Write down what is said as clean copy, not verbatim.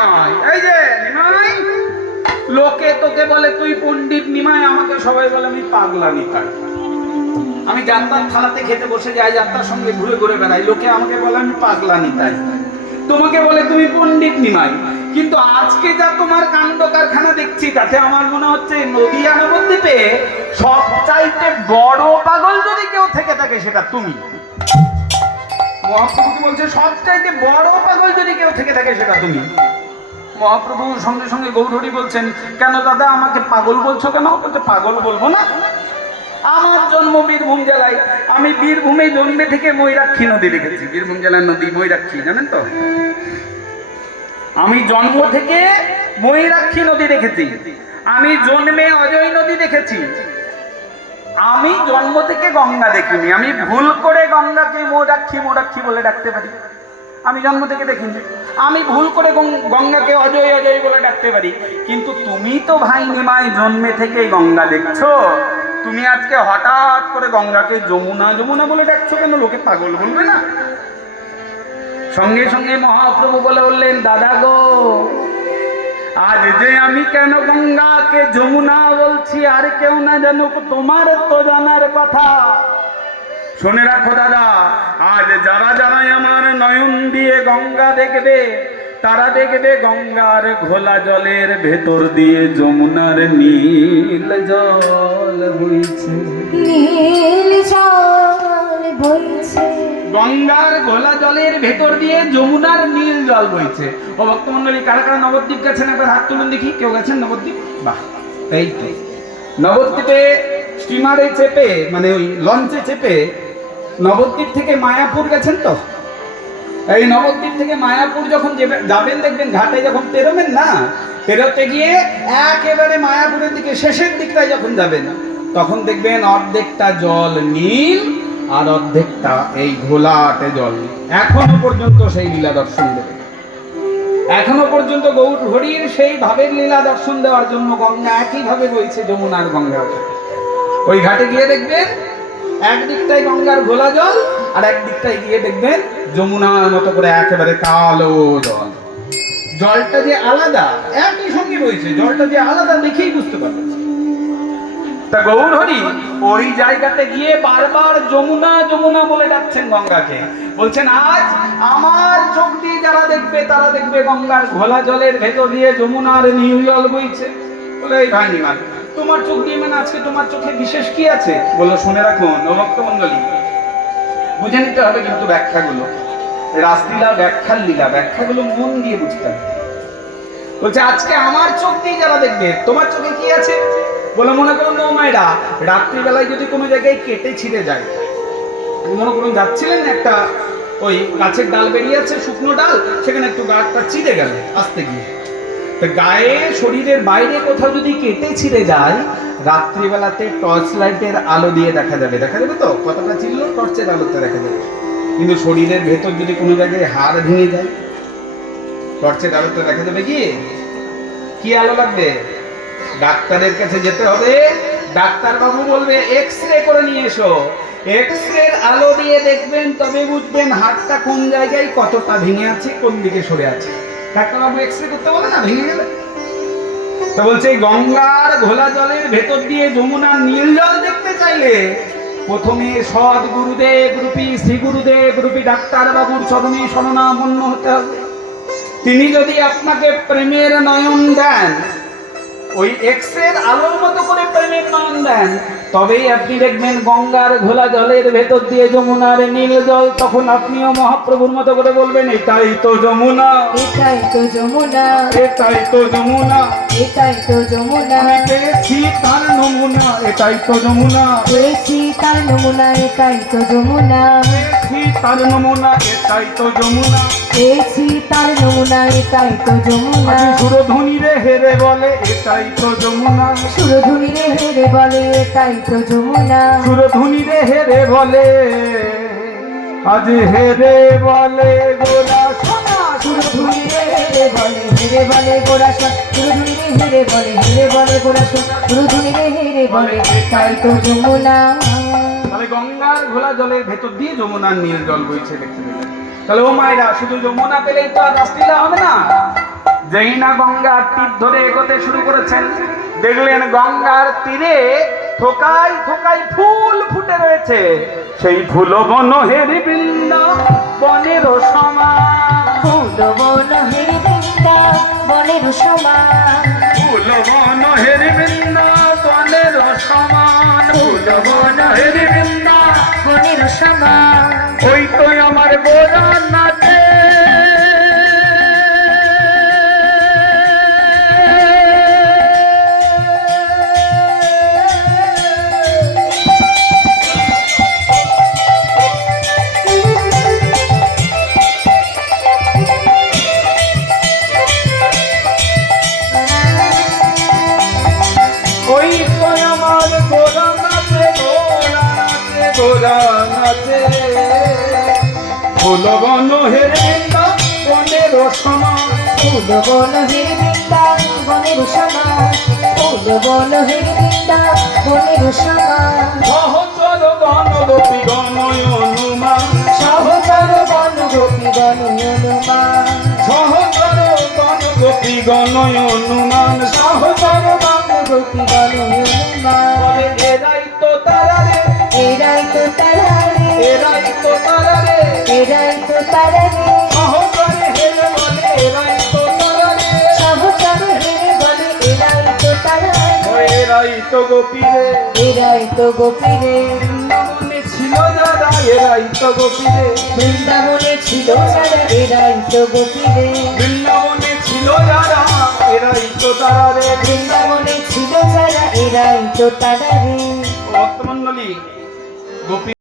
নিমাই, এই যে নিমাই, লোকে তোকে বলে তুই পণ্ডিত নিমাই, আমাকে সবাই বলে আমি পাগলা নিতাই। আমি যাত্রার থালাতে খেতে বসে যাই, যাত্রার সঙ্গে ঘুরে ঘুরে বেড়াই, লোকে আমাকে বলে আমি পাগলা নিতাই। তোমাকে বলে তুমি পণ্ডিত নিমাই। কিন্তু আজকে যা তোমার কাণ্ড কারখানা দেখছি, তাতে আমার মনে হচ্ছে নদিয়া নবদ্বীপে সবচাইতে বড় পাগল যদি কেউ থেকে থাকে সেটা তুমি। মহাপ্রভু কি বলছে? সবচাইতে বড় পাগল যদি কেউ থেকে থাকে সেটা তুমি। মহাপ্রভু সঙ্গে সঙ্গে গৌরহরি বলছেন, কেন দাদা আমাকে পাগল বলছো কেন? বলছে পাগল বলবো না, আমার জন্ম বীরভূম জেলায়, আমি বীরভূমে জন্মে থেকে ময়ূরাক্ষী নদী দেখেছি। বীরভূম জেলার নদী ময়ূরাক্ষী, জানেন তো? আমি জন্ম থেকে ময়ূরাক্ষী নদী দেখেছি, আমি জন্মে অজয় নদী দেখেছি। আমি জন্ম থেকে গঙ্গা দেখিনি, আমি ভুল করে গঙ্গাকে ময়ূরাক্ষী ময়ূরাক্ষী বলে ডাকতে পারি। আমি জন্ম থেকে দেখিনি, আমি ভুল করে গঙ্গাকে অজয় অজয় বলে ডাকতে পারি। কিন্তু তুমি তো ভাই নিমাই জন্মে থেকেই গঙ্গা দেখছো, তুমি আজকে হঠাৎ করে গঙ্গাকে যমুনা যমুনা বলে ডাকছো কেন? লোকে পাগল বলবে না? সঙ্গে সঙ্গে মহাপ্রভু বলে বললেন, দাদা গো, আজ যে আমি কেন গঙ্গাকে যমুনা বলছি আর কেউ না জানুক, তোমার তো জানার কথা। শুনে রাখো দাদা, আজ যারা যারাই আমার নয়ন দিয়ে গঙ্গা দেখবে, তারা দেখবে গঙ্গার ঘোলা জলের ভেতর দিয়ে যমুনার নীল জল বইছে। নীল জল বইছে, গঙ্গার ঘোলা জলের ভেতর দিয়ে যমুনার নীল জল বইছে। ও ভক্তমন্ডলী, কারা কারা নবদ্বীপ গেছেন একবার হাত তুলুন দেখি। কেউ গেছেন নবদ্বীপ? বাহ, এই তো নবদ্বীপে স্টিমারে চেপে, মানে ওই লঞ্চে চেপে নবদ্বীপ থেকে মায়াপুর গেছেন তো? এই নবদ্বীপ থেকে মায়াপুর যখন যাবেন, দেখবেন ঘাটে যখন পেরোবেন না, পেরোতে গিয়ে একেবারে মায়াপুরের দিকে শেষের দিকটায় যখন যাবেন, তখন দেখবেন অর্ধেকটা জল নীল আর অর্ধেকটা এই ঘোলাটে জল। এখনো পর্যন্ত সেই লীলা দর্শন দেবে, এখনো পর্যন্ত গৌরহরির সেই ভাবের লীলা দর্শন দেওয়ার জন্য গঙ্গা একইভাবে বইছে, যমুনার গঙ্গা। ওই ঘাটে গিয়ে দেখবেন একদিকটাই গঙ্গার ঘোলা জল, আর একদিকটাই গিয়ে দেখবেন যমুনার মতো করে একেবারে কালো জল। জলটা যে আলাদা, একই সঙ্গে বইছে, জলটা যে আলাদা দেখেই বুঝতে পারবেন। তা গৌরহরি ওই জায়গাতে গিয়ে বারবার যমুনা যমুনা বলে ডাকছেন গঙ্গাকে, বলছেন আজ আমার চোখ দিয়ে যারা দেখবে, তারা দেখবে গঙ্গার ঘোলা জলের ভেতর দিয়ে যমুনার নীল জল বইছে। বলে এই ভাই নিমান, তোমার চোখ দিয়ে মানে আজকে তোমার চোখে বিশেষ কি আছে? বলো, শুনে রাখুন ও ভক্তমণ্ডলী, বুঝে নিতে হবে কিন্তু ব্যাখ্যাগুলো, রাসলীলা ব্যাখ্যার লীলা, ব্যাখ্যাগুলো মন দিয়ে বুঝতে হবে। বলছে আজকে আমার চোখ দিয়ে যারা দেখবে, তোমার চোখে কি আছে? বলে মনে করুন ও মায়েরা, রাত্রিবেলায় যদি কোনো জায়গায় কেটে ছিঁড়ে যায়, মনে করুন যাচ্ছিলেন, একটা ওই গাছের ডাল বেরিয়ে আছে, শুকনো ডাল, সেখানে একটু গাছটা চিড়ে গেল আসতে গিয়ে, গায়ে শরীরের বাইরে কোথাও যদি কেটে ছিঁড়ে যায়, রাত্রিবেলাতে টর্চ লাইটের আলো দিয়ে দেখা যাবে। দেখা যাবে তো কতটা ছিল, টর্চের আলোতে দেখা যাবে। কিন্তু শরীরের ভেতর যদি কোনো জায়গায় হাড় ভেঙে যায়, টর্চের আলোতে দেখা যাবে কি? কি আলো লাগবে? ডাক্তারের কাছে যেতে হবে, ডাক্তার বাবু বলবে এক্স-রে করে নিয়ে এসো। এক্স-রের আলো দিয়ে দেখবেন, তবে বুঝবেন হাড়টা কোন জায়গায় কতটা ভেঙে আছে, কোন দিকে সরে আছে। ডাক্তারবাবু এক্স-রে করতে বলে না, ভেঙে গেলে। তো বলছে গঙ্গার ঘোলা জলের ভেতর দিয়ে যমুনার নীল জল দেখতে চাইলে প্রথমে সৎ গুরুদেব রূপী, শ্রী গুরুদেব রূপী ডাক্তার বাবুর চরণে শরণাপন্ন হতে হবে। তিনি যদি আপনাকে প্রেমের নয়ন দেন, ওই এক্স-রের আলোর মতো করে প্রেমের নয়ন দেন, তবেই আপনি দেখবেন গঙ্গার ঘোলা জলের ভেতর দিয়ে যমুনার নীল জল। তখন আপনিও মহাপ্রভুর মতো করে বলবেন, এটাই তো যমুনা, এটাই তো যমুনা, এটাই তো যমুনা, এটাই তো যমুনা, আমি পেয়েছি তার নমুনা, এটাই তো যমুনা, পেয়েছি তার নমুনা, এটাই তো যমুনা, পেয়েছি তার নমুনা, এটাই তো যমুনা, পেয়েছি তার নমুনা, এটাই তো যমুনা। সুরধুনী রে হেরে বলে এটাই তো যমুনা, সুরধুনী রে হেরে বলে এটাই তো যমুনা, সুরধুনী রে হেরে বলে, আজ হেরে বলে গোরা সোনা। সুরধুনী রে হেরে বলে গোরা সোনা, সুরধুনী রে হেরে বলে গোরা সোনা, সুরধুনী রে হেরে বলে এটাই তো যমুনা। তাহলে গঙ্গার ঘোলা জলের ভেতর দিয়ে যমুনার নীল জল বইছে দেখতে পেলেন। তাহলে ও মায়েরা, শুধু যমুনা পেলেই তো আর রাসলীলা হবে না, যেই না গঙ্গার তীর ধরে এগোতে শুরু করেছেন, দেখলেন গঙ্গার তীরে থোকায় থোকায় ফুল ফুটে রয়েছে। সেই ফুল বনহের বৃন্দাবনের সমান, ফুল বনহের বৃন্দাবনের সমান, ফুল বনহের বৃন্দাবনের সমান, ফুল বনহের বনের সমান। ওই তো আমার গোরা নাচে, ওই তো আমার গোরা নাচে, গোরা নাচে, গোরা নাচে। ফুল বনহের বৃন্দাবনের সমান, ফুল বনহের বৃন্দাবনের সমান, ফুল বনহের বৃন্দাবনের সমান। সহচর গণ গোপী গণয় হনুমান, সহচর বন গোপী গণ হনুমান, সহচর গণ গোপী গণয় হনুমান, সহচর বন গোপী গণ হনুমান। এরাই তো তারা রে, এরাই তো তারা রে, এরাই তো তারা রে, এরাই তো তারা রে, সহচরে হেলে বলে এরাই তো তারা রে, সহচর হেরে বলে এরাই তো তারা রে, এরাই তো গোপী রে। এরাই তো গোপী রে। বৃন্দাবনে ছিল যারা এরাই তো গোপী রে, বৃন্দাবনে ছিল যারা এরাই তো গোপী রে, বৃন্দাবনে ছিল যারা এরাই তো তারা রে। বৃন্দাবনে ছিল যারা এরাই তো তারা রে। ভক্তমণ্ডলী, গোপী